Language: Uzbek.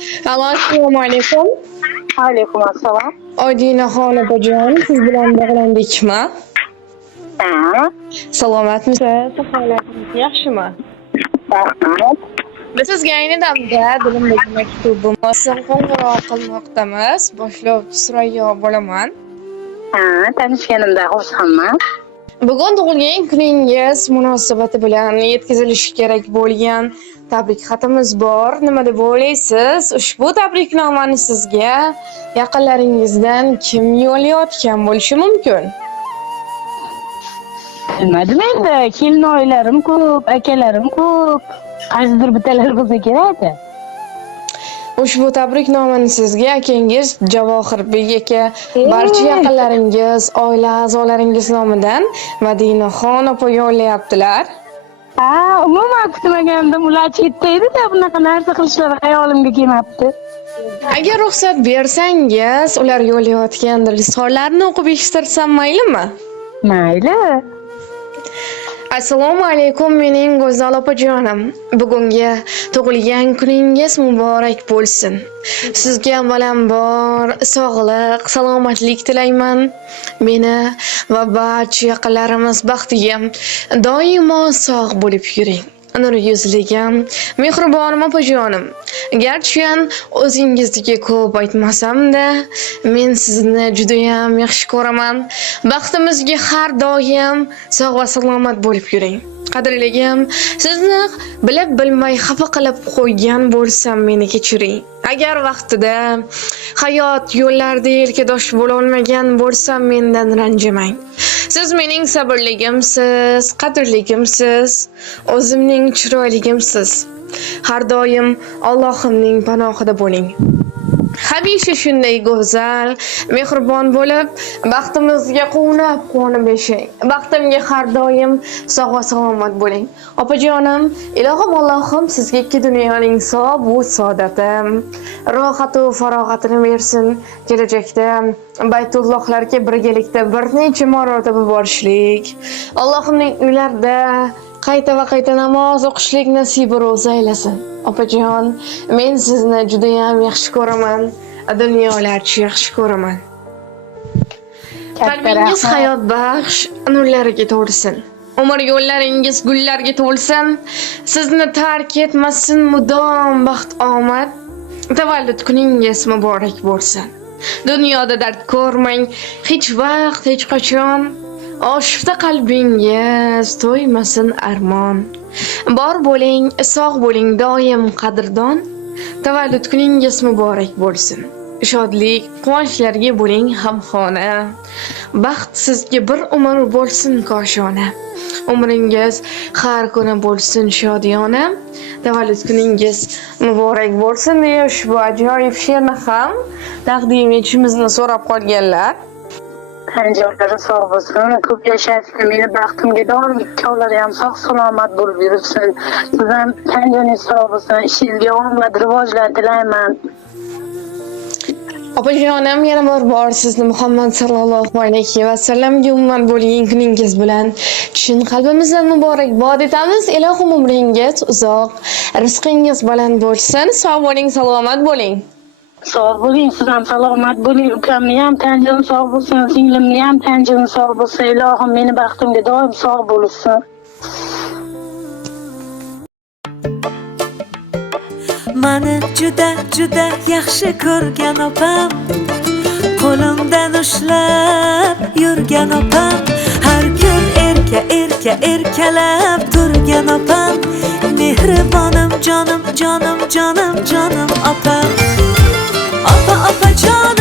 Assalomu alaykum. Alaykum assalom. Odinaxon opajon, siz bilan bog'landikmi? Ha, Salomatmisiz? Holatingiz yaxshimi? rahmat. Biz sizga ayni damda dilimdagi maktubimiz qo'ng'iroq qilmoqdamiz. Boshlovchi Surayyo bo'laman. Ha, tanishganimdan xursandman. Bugun tug'ilgan kuningiz munosabati bilan yetkazilishi kerak bo'lgan tabrik xatimiz bor. Nima deb o'ylaysiz? Ushbu tabriknomani sizga yaqinlaringizdan kim yo'llayotgan bo'lishi mumkin? Bilmadim endi, kelinoyilarim ko'p, akalarim ko'p. Qaysidir bittalar bo'lsa kerak-da. Ushbu tabriknomani sizga akangiz Javohirbek aka, barcha yaqinlaringiz, oila a'zolaringiz nomidan Madinaxon opa yo'llayaptilar. Ha, umuman kutmagandim, ular chetda edi-da, bunaqa narsa qilishlari hayolimga kelmabdi. Agar ruxsat bersangiz, ular yo'llayotgan risolalarni o'qib eshittirsam maylimi? Mayli. Assalomu alaykum mening go'zal opajonim. Bugungi tug'ilgan kuningiz muborak bo'lsin. Sizga avvalambor sog'lik, salomatlik tilayman. Meni va barcha yaqinlarimiz baxtiga doimo sog' bo'lib yuring. Nur yuzligim, mehribonim opajonim. Garchi o'zingizga ko'p aytmasam-da, men sizni juda ham yaxshi ko'raman. Baxtimizga har doim sog' va salomat bo'lib yuring. Qadrligim, sizni bilib bilmay xafa qilib qo'ygan bo'lsam meni kechiring. Agar vaqtida hayot yo'llarida yelkadosh bo'la olmagan bo'lsam mendan ranjimang. Siz mening sabrligimsiz, qadrligimsiz, o'zimning chiroyligimsiz. Har doim Allohimning panohida bo'ling. Hamisha shunday go'zal, mehribon bo'lib, baxtimizga quvonib yashang. Baxtimga har doim sog' va salomat bo'ling. Opajonim, ilohim Allohim sizga ikki dunyoning sog' va saodati, rohat va farog'atini bersin. Kelajakda Baytullohlarga birgalikda bir necha marotaba borishlik, Allohimning uylarida qayta va qayta namoz o'qishlik nasibi ro'za aylasin. Opajon, men sizni juda ham yaxshi ko'raman. Dunyolarcha yaxshi ko'raman. Qalbingiz hayot baxsh nurlariga to'lsin. Umr yo'llaringiz gullarga to'lsin. Sizni tark etmasin mudom baxt omad. Tavallud kuningiz muborak bo'lsin. Dunyoda dard ko'rmang, hech vaqt, hech qachon. Oshifta qalbingiz to'ymasin armon. Bor bo'ling, sog' bo'ling, doim qadrdon. Tavallud kuningiz muborak bo'lsin. Shodlik, quvonchlarga bo'ling hamxona. Baxt sizga bir umr bo'lsin koshona. Umringiz har kuni bo'lsin shodiyona. Tavallud kuningiz muborak bo'lsin deya ushbu ajoyib she'rni ham taqdim etishimizni so'rab qolganlar. Tanjonlari sog' bo'lsin, ko'p yashashsin, meni baxtimga doim ikkovlari ham sog' salomat bo'lib yursin. Siz ham tanjoningiz sog' bo'lsin, ishingizga omad, rivojlar tilayman. Opajonim, yana bir bor sizni Muhammad sallallohu alayhi va sallamga ummat bo'lgan kuningiz bilan chin qalbimizdan muborakbod etamiz. Ilohim umringiz uzoq, rizqingiz baland bo'lsin. Sog' bo'ling, salomat bo'ling. Sog' bo'ling, siz ham salomat bo'ling. Ukamni ham tanjoni sog' bo'lsin, singlimni ham tanjoni sog' bo'lsin. Ilohim meni baxtimga doim sog' bo'lsin. Mani juda yaxshi ko'rgan opam, qo'limdan ushlab yurgan opam, har kun erkalab turgan opam, mehribonim jonim opam. Opa jonim